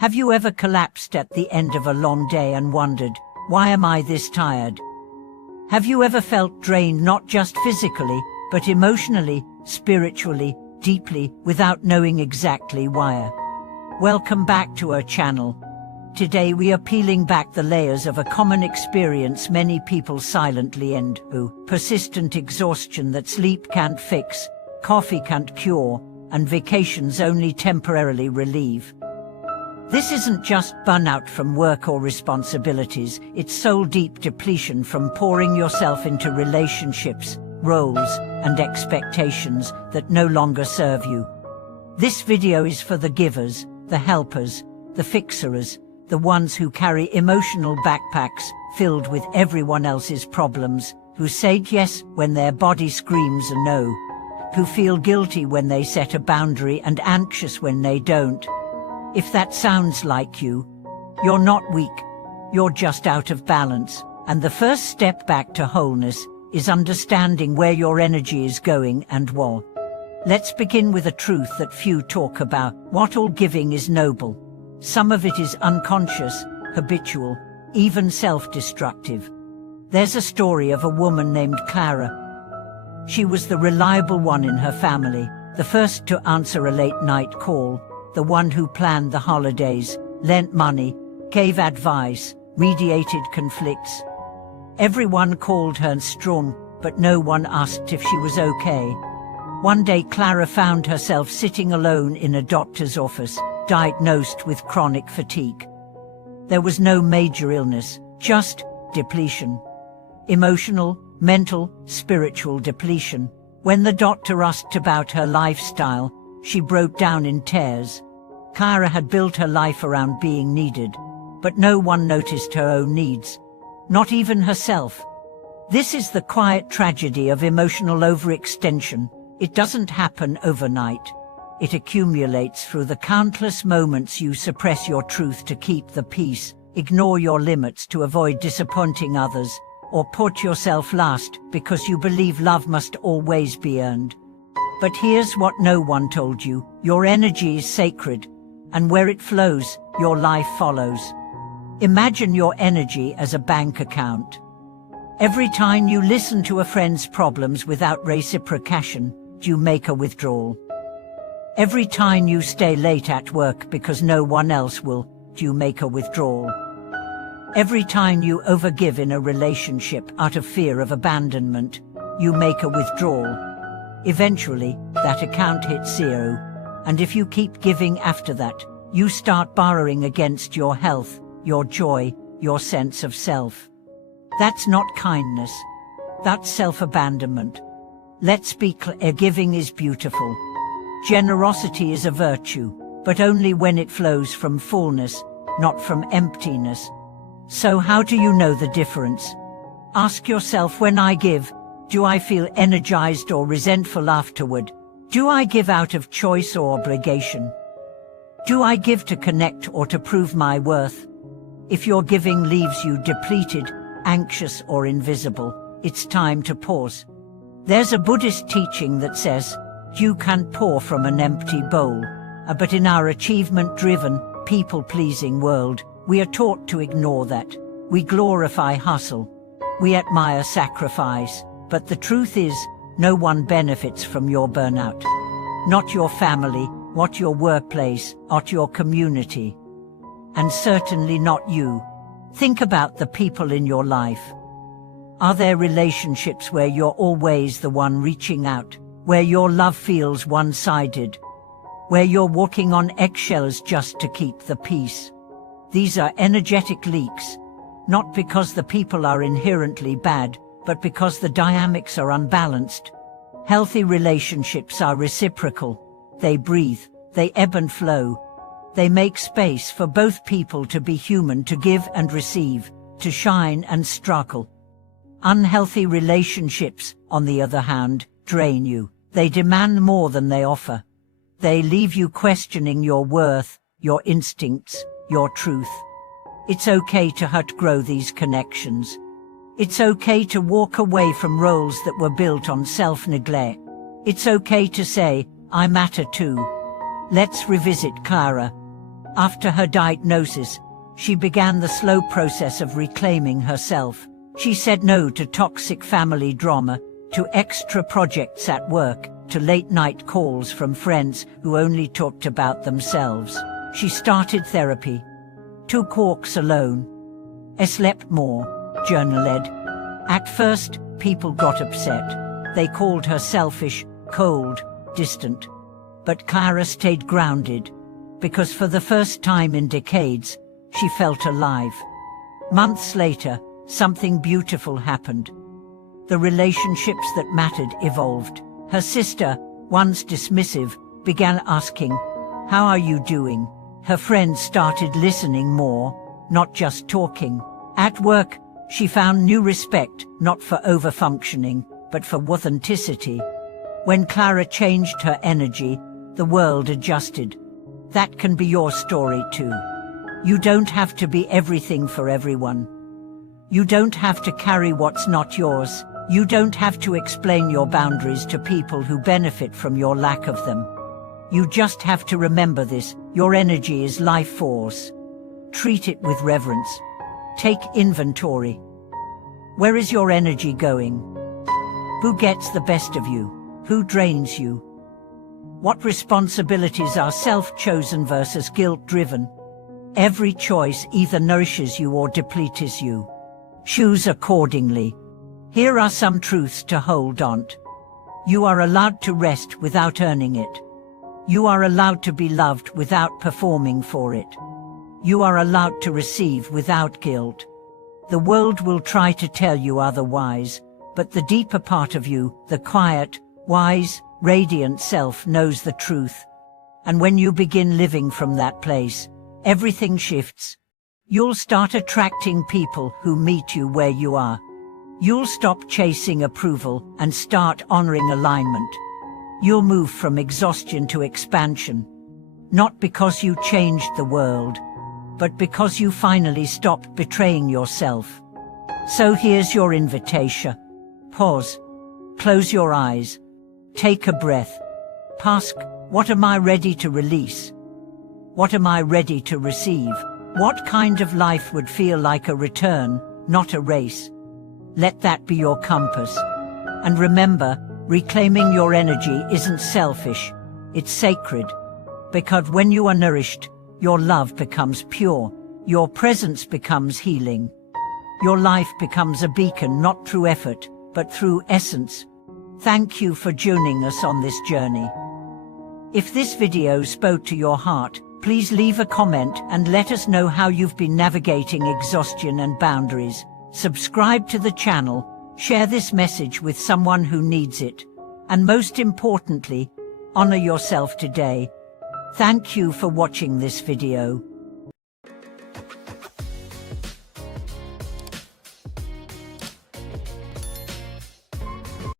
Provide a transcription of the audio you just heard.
Have you ever collapsed at the end of a long day and wondered, why am I this tired? Have you ever felt drained not just physically, but emotionally, spiritually, deeply, without knowing exactly why? Welcome back to our channel. Today we are peeling back the layers of a common experience many people silently endure: persistent exhaustion that sleep can't fix, coffee can't cure, and vacations only temporarily relieve. This isn't just burnout from work or responsibilities, it's soul-deep depletion from pouring yourself into relationships, roles, and expectations that no longer serve you. This video is for the givers, the helpers, the fixers, the ones who carry emotional backpacks filled with everyone else's problems, who say yes when their body screams a no, who feel guilty when they set a boundary and anxious when they don't. If that sounds like you, you're not weak, you're just out of balance, and the first step back to wholeness is understanding where your energy is going and why. Let's begin with a truth that few talk about: not all giving is noble. Some of it is unconscious, habitual, even self-destructive. There's a story of a woman named Clara. She was the reliable one in her family, the first to answer a late-night call, the one who planned the holidays, lent money, gave advice, mediated conflicts. Everyone called her strong, but no one asked if she was okay. One day Clara found herself sitting alone in a doctor's office, diagnosed with chronic fatigue. There was no major illness, just depletion. Emotional, mental, spiritual depletion. When the doctor asked about her lifestyle, she broke down in tears. Clara had built her life around being needed, but no one noticed her own needs, not even herself. This is the quiet tragedy of emotional overextension. It doesn't happen overnight. It accumulates through the countless moments you suppress your truth to keep the peace, ignore your limits to avoid disappointing others, or put yourself last because you believe love must always be earned. But here's what no one told you: your energy is sacred, and where it flows, your life follows. Imagine your energy as a bank account. Every time you listen to a friend's problems without reciprocation, you make a withdrawal. Every time you stay late at work because no one else will, you make a withdrawal. Every time you overgive in a relationship out of fear of abandonment, you make a withdrawal. Eventually, that account hits zero, and if you keep giving after that, you start borrowing against your health, your joy, your sense of self. That's not kindness. That's self-abandonment. Let's be clear: giving is beautiful. Generosity is a virtue, but only when it flows from fullness, not from emptiness. So how do you know the difference? Ask yourself: when I give, do I feel energized or resentful afterward? Do I give out of choice or obligation? Do I give to connect or to prove my worth? If your giving leaves you depleted, anxious or invisible, it's time to pause. There's a Buddhist teaching that says, you can't pour from an empty bowl. But in our achievement-driven, people-pleasing world, we are taught to ignore that. We glorify hustle. We admire sacrifice. But the truth is, no one benefits from your burnout. Not your family, not your workplace, not your community. And certainly not you. Think about the people in your life. Are there relationships where you're always the one reaching out? Where your love feels one-sided? Where you're walking on eggshells just to keep the peace? These are energetic leaks. Not because the people are inherently bad, but because the dynamics are unbalanced. Healthy relationships are reciprocal. They breathe, they ebb and flow. They make space for both people to be human, to give and receive, to shine and struggle. Unhealthy relationships, on the other hand, drain you. They demand more than they offer. They leave you questioning your worth, your instincts, your truth. It's okay to outgrow these connections. It's okay to walk away from roles that were built on self-neglect. It's okay to say, I matter too. Let's revisit Clara. After her diagnosis, she began the slow process of reclaiming herself. She said no to toxic family drama, to extra projects at work, to late-night calls from friends who only talked about themselves. She started therapy, took walks alone, slept more, journaled. At first, people got upset. They called her selfish, cold, distant. But Clara stayed grounded, because for the first time in decades, she felt alive. Months later, something beautiful happened. The relationships that mattered evolved. Her sister, once dismissive, began asking, "How are you doing?" Her friends started listening more, not just talking. At work, she found new respect, not for overfunctioning, but for authenticity. When Clara changed her energy, the world adjusted. That can be your story too. You don't have to be everything for everyone. You don't have to carry what's not yours. You don't have to explain your boundaries to people who benefit from your lack of them. You just have to remember this: your energy is life force. Treat it with reverence. Take inventory. Where is your energy going? Who gets the best of you? Who drains you? What responsibilities are self-chosen versus guilt-driven? Every choice either nourishes you or depletes you. Choose accordingly. Here are some truths to hold on to. You are allowed to rest without earning it. You are allowed to be loved without performing for it. You are allowed to receive without guilt. The world will try to tell you otherwise, but the deeper part of you, the quiet, wise, radiant self, knows the truth. And when you begin living from that place, everything shifts. You'll start attracting people who meet you where you are. You'll stop chasing approval and start honoring alignment. You'll move from exhaustion to expansion. Not because you changed the world, but because you finally stopped betraying yourself. So here's your invitation. Pause. Close your eyes. Take a breath. Ask, what am I ready to release? What am I ready to receive? What kind of life would feel like a return, not a race? Let that be your compass. And remember, reclaiming your energy isn't selfish, it's sacred. Because when you are nourished, your love becomes pure, your presence becomes healing. Your life becomes a beacon not through effort, but through essence. Thank you for joining us on this journey. If this video spoke to your heart, please leave a comment and let us know how you've been navigating exhaustion and boundaries. Subscribe to the channel, share this message with someone who needs it, and most importantly, honor yourself today. Thank you for watching this video.